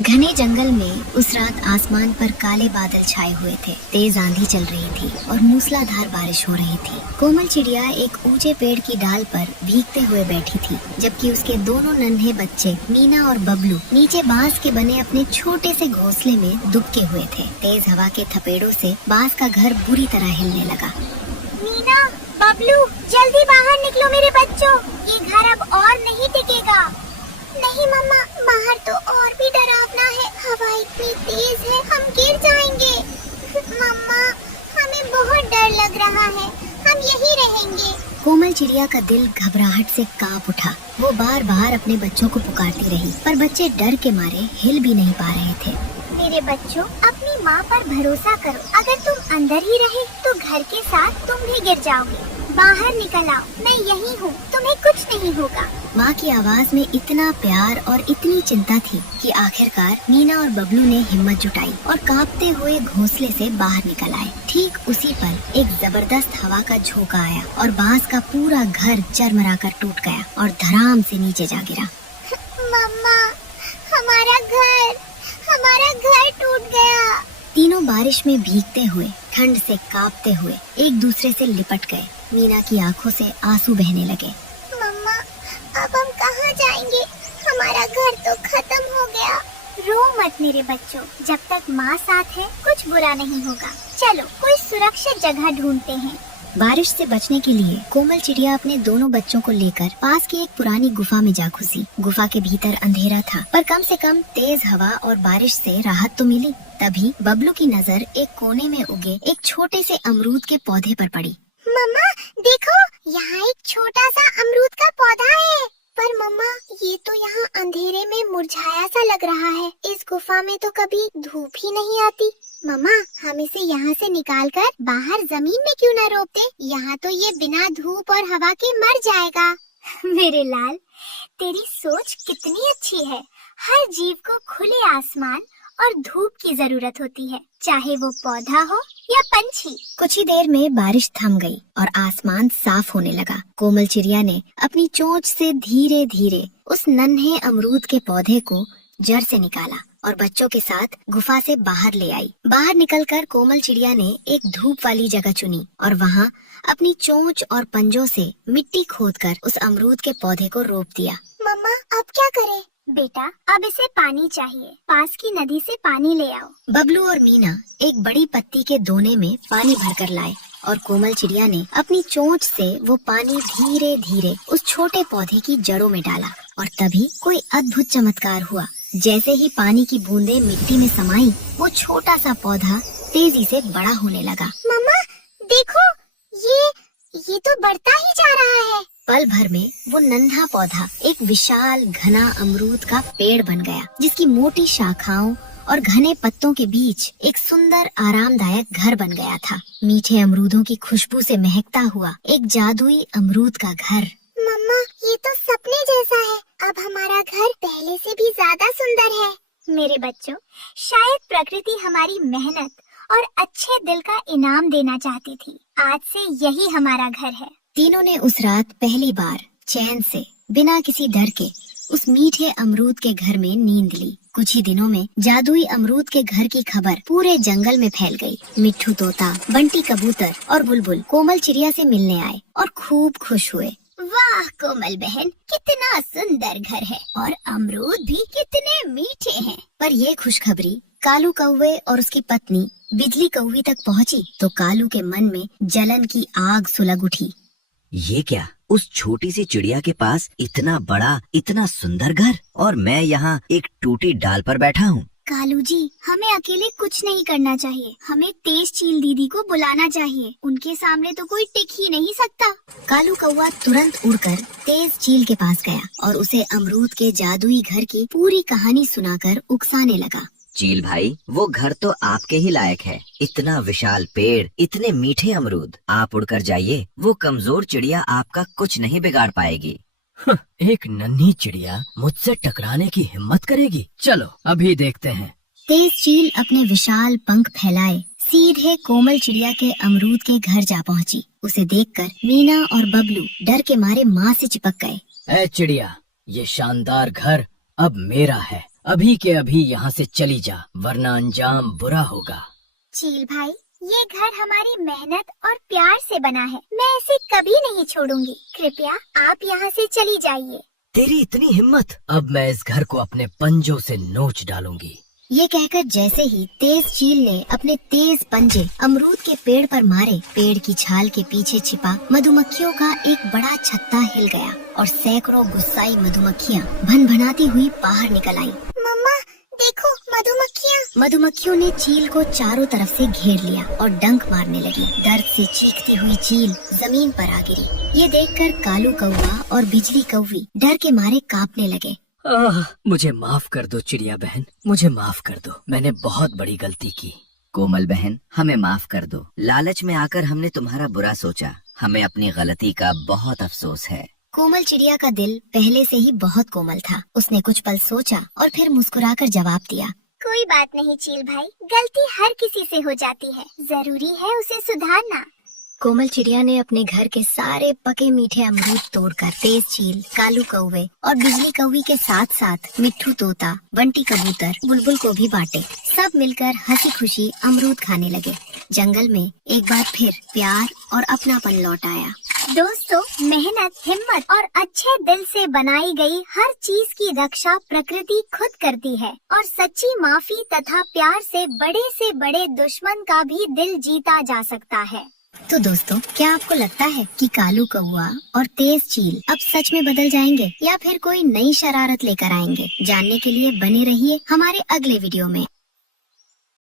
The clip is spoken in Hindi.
घने जंगल में उस रात आसमान पर काले बादल छाए हुए थे। तेज आंधी चल रही थी और मूसलाधार बारिश हो रही थी। कोमल चिड़िया एक ऊंचे पेड़ की डाल पर भीगते हुए बैठी थी, जबकि उसके दोनों नन्हे बच्चे मीना और बबलू नीचे बांस के बने अपने छोटे से घोंसले में दुबके हुए थे। तेज हवा के थपेड़ों से बांस का घर बुरी तरह हिलने लगा। मीना, बबलू, जल्दी बाहर निकलो मेरे बच्चों, ये घर अब और नहीं टिकेगा। नहीं मम्मा, बाहर तो और भी डरावना है, हवा इतनी तेज है, हम गिर जाएंगे। मम्मा, हमें बहुत डर लग रहा है, हम यहीं रहेंगे। कोमल चिड़िया का दिल घबराहट से कांप उठा। वो बार बार अपने बच्चों को पुकारती रही, पर बच्चे डर के मारे हिल भी नहीं पा रहे थे। मेरे बच्चों, अपनी माँ पर भरोसा करो, अगर तुम अंदर ही रहे तो घर के साथ तुम भी गिर जाओगे। बाहर निकल आओ, मैं यहीं हूँ, तुम्हें कुछ नहीं होगा। माँ की आवाज में इतना प्यार और इतनी चिंता थी कि आखिरकार मीना और बबलू ने हिम्मत जुटाई और कांपते हुए घोंसले से बाहर निकल आए। ठीक उसी पल एक जबरदस्त हवा का झोंका आया और बांस का पूरा घर चरमराकर टूट गया और धड़ाम से नीचे जा गिरा। मम्मा, हमारा घर टूट गया। तीनों बारिश में भीगते हुए, ठंड से कांपते हुए एक दूसरे से लिपट गए। मीना की आंखों से आंसू बहने लगे। मम्मा, अब हम कहाँ जाएंगे? हमारा घर तो खत्म हो गया। रो मत मेरे बच्चों, जब तक माँ साथ है कुछ बुरा नहीं होगा। चलो कोई सुरक्षित जगह ढूंढते हैं। बारिश से बचने के लिए कोमल चिड़िया अपने दोनों बच्चों को लेकर पास की एक पुरानी गुफा में जा घुसी। गुफा के भीतर अंधेरा था, पर कम से कम तेज हवा और बारिश से राहत तो मिली। तभी बबलू की नजर एक कोने में उगे एक छोटे से अमरूद के पौधे पर पड़ी। मम्मा देखो, यहाँ एक छोटा सा अमरूद का पौधा है। पर मम्मा, ये तो यहाँ अंधेरे में मुरझाया सा लग रहा है। इस गुफा में तो कभी धूप ही नहीं आती। मम्मा, हम इसे यहाँ से निकालकर बाहर जमीन में क्यों न रोप दें? यहाँ तो ये बिना धूप और हवा के मर जाएगा। मेरे लाल, तेरी सोच कितनी अच्छी है। हर जीव को खुले आसमान और धूप की जरूरत होती है, चाहे वो पौधा हो या पंछी। कुछ ही देर में बारिश थम गई और आसमान साफ होने लगा। कोमल चिड़िया ने अपनी चोंच से धीरे धीरे उस नन्हे अमरूद के पौधे को जड़ से निकाला और बच्चों के साथ गुफा से बाहर ले आई। बाहर निकलकर कोमल चिड़िया ने एक धूप वाली जगह चुनी और वहाँ अपनी चोंच और पंजों से मिट्टी खोदकर उस अमरूद के पौधे को रोप दिया। मम्मा, अब क्या करें? बेटा, अब इसे पानी चाहिए, पास की नदी से पानी ले आओ। बबलू और मीना एक बड़ी पत्ती के दोने में पानी भरकर लाए और कोमल चिड़िया ने अपनी चोंच से वो पानी धीरे धीरे उस छोटे पौधे की जड़ों में डाला और तभी कोई अद्भुत चमत्कार हुआ। जैसे ही पानी की बूंदें मिट्टी में समाई, वो छोटा सा पौधा तेजी से बड़ा होने लगा। मम्मा देखो, ये तो बढ़ता ही जा रहा है। पल भर में वो नन्हा पौधा एक विशाल घना अमरूद का पेड़ बन गया, जिसकी मोटी शाखाओं और घने पत्तों के बीच एक सुंदर आरामदायक घर बन गया था। मीठे अमरूदों की खुशबू से महकता हुआ एक जादुई अमरूद का घर। मम्मा, ये तो सपने जैसा है। अब हमारा घर पहले से भी ज्यादा सुंदर है। मेरे बच्चों, शायद प्रकृति हमारी मेहनत और अच्छे दिल का इनाम देना चाहती थी। आज से यही हमारा घर है। तीनों ने उस रात पहली बार चैन से, बिना किसी डर के, उस मीठे अमरूद के घर में नींद ली। कुछ ही दिनों में जादुई अमरूद के घर की खबर पूरे जंगल में फैल गई। मिट्ठू तोता, बंटी कबूतर और बुलबुल कोमल चिड़िया से मिलने आए और खूब खुश हुए। वाह कोमल बहन, कितना सुंदर घर है और अमरूद भी कितने मीठे हैं। पर ये खुशखबरी कालू कौवे और उसकी पत्नी बिजली कौवी तक पहुंची तो कालू के मन में जलन की आग सुलग उठी। ये क्या, उस छोटी सी चिड़िया के पास इतना बड़ा, इतना सुंदर घर, और मैं यहाँ एक टूटी डाल पर बैठा हूँ। कालू जी, हमें अकेले कुछ नहीं करना चाहिए, हमें तेज चील दीदी को बुलाना चाहिए। उनके सामने तो कोई टिक ही नहीं सकता। कालू कौवा तुरंत उड़कर तेज चील के पास गया और उसे अमरूद के जादुई घर की पूरी कहानी सुनाकर उकसाने लगा। चील भाई, वो घर तो आपके ही लायक है। इतना विशाल पेड़, इतने मीठे अमरूद, आप उड़कर जाइए, वो कमजोर चिड़िया आपका कुछ नहीं बिगाड़ पाएगी। एक नन्ही चिड़िया मुझसे टकराने की हिम्मत करेगी? चलो अभी देखते हैं। तेज चील अपने विशाल पंख फैलाए सीधे कोमल चिड़िया के अमरूद के घर जा पहुंची। उसे देखकर मीना और बबलू डर के मारे माँ से चिपक गए। ए चिड़िया, ये शानदार घर अब मेरा है। अभी के अभी यहाँ से चली जा, वरना अंजाम बुरा होगा। चील भाई, ये घर हमारी मेहनत और प्यार से बना है, मैं इसे कभी नहीं छोड़ूंगी। कृपया आप यहाँ से चली जाइए। तेरी इतनी हिम्मत, अब मैं इस घर को अपने पंजों से नोच डालूंगी। ये कहकर जैसे ही तेज चील ने अपने तेज पंजे अमरूद के पेड़ पर मारे, पेड़ की छाल के पीछे छिपा मधुमक्खियों का एक बड़ा छत्ता हिल गया और सैकड़ों गुस्साई मधुमक्खियाँ भनभनाती हुई बाहर निकल आई। मम्मा देखो, मधुमक्खियाँ। मधुमक्खियों ने चील को चारों तरफ से घेर लिया और डंक मारने लगी। दर्द से चीखती हुई चील जमीन पर आ गिरी। ये देखकर कालू कौवा और बिजली कौवी डर के मारे कांपने लगे। मुझे माफ कर दो चिड़िया बहन, मुझे माफ कर दो, मैंने बहुत बड़ी गलती की। कोमल बहन, हमें माफ कर दो। लालच में आकर हमने तुम्हारा बुरा सोचा, हमें अपनी गलती का बहुत अफसोस है। कोमल चिड़िया का दिल पहले से ही बहुत कोमल था। उसने कुछ पल सोचा और फिर मुस्कुराकर जवाब दिया, कोई बात नहीं चील भाई, गलती हर किसी से हो जाती है, जरूरी है उसे सुधारना। कोमल चिड़िया ने अपने घर के सारे पके मीठे अमरूद तोड़कर तेज चील, कालू कौवे और बिजली कौवी के साथ साथ मिट्ठू तोता, बंटी कबूतर, बुलबुल को भी बांटे। सब मिलकर हंसी खुशी अमरूद खाने लगे। जंगल में एक बार फिर प्यार और अपनापन लौट आया। दोस्तों, मेहनत, हिम्मत और अच्छे दिल से बनाई गई हर चीज की रक्षा प्रकृति खुद करती है और सच्ची माफी तथा प्यार से बड़े दुश्मन का भी दिल जीता जा सकता है। तो दोस्तों, क्या आपको लगता है कि कालू कौवा और तेज चील अब सच में बदल जाएंगे या फिर कोई नई शरारत लेकर आएंगे? जानने के लिए बने रहिए हमारे अगले वीडियो में।